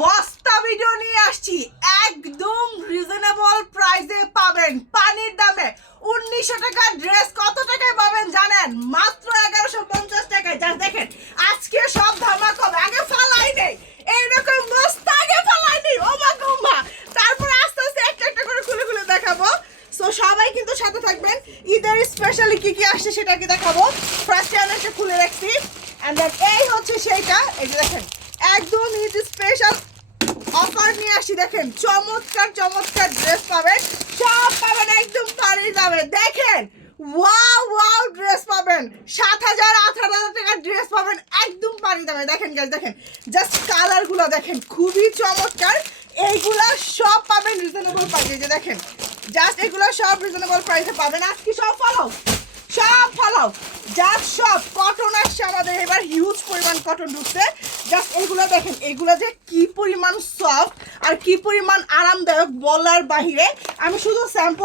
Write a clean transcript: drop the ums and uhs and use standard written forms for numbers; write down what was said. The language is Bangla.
বস্তা ভিডিও নিয়ে আসছি। একদম রিজনেবল প্রাইসে পাবেন, পানির দামে। 1900 টাকার ড্রেস কত টাকায় পাবেন জানেন? মাত্র 1150 টাকায়। যা দেখেন আজকে সব ধামাকা আগে ফালাই নেই, এইরকম বস্তা আগে ফালাই নেই। ও মা গো মা, তারপর আস্তে আস্তে একটা একটা করে খুলে খুলে দেখাবো। সো সবাই কিন্তু সাথে থাকবেন। ঈদের স্পেশালি কি কি আসছে সেটা কি দেখাবো। ফার্স্টে আমি একটা খুলে রাখছি, এন্ড দেন এই হচ্ছে সেইটা। এই যে দেখেন একদম ঈদ স্পেশাল অফার নিয়ে আসি। দেখেন চমৎকার চমৎকার ড্রেস পাবেন, সব পাবেন একদম পানির দামে। দেখেন ওয়াও ওয়াও ড্রেস পাবেন, 7,000 8,000 টাকার ড্রেস পাবেন একদম পানির দামে। দেখেন গাইস, দেখেন জাস্ট কালারগুলো দেখেন, খুবই চমৎকার। এইগুলা সব পাবেন রিজনেবল প্রাইসে। যে দেখেন জাস্ট এগুলো সব রিজনেবল প্রাইসে পাবেন। আজকে সব ফলো, সব ফলো, জাস্ট সব কটন আসছে আমাদের এবার, হিউজ পরিমাণ কটন ঢুকছে। জাস্ট এগুলো দেখেন, এগুলো যে কি পরিমাণ সফট আর কি পরিমাণ আরামদায়ক বলার বাহিরে। আমি শুধু স্যাম্পল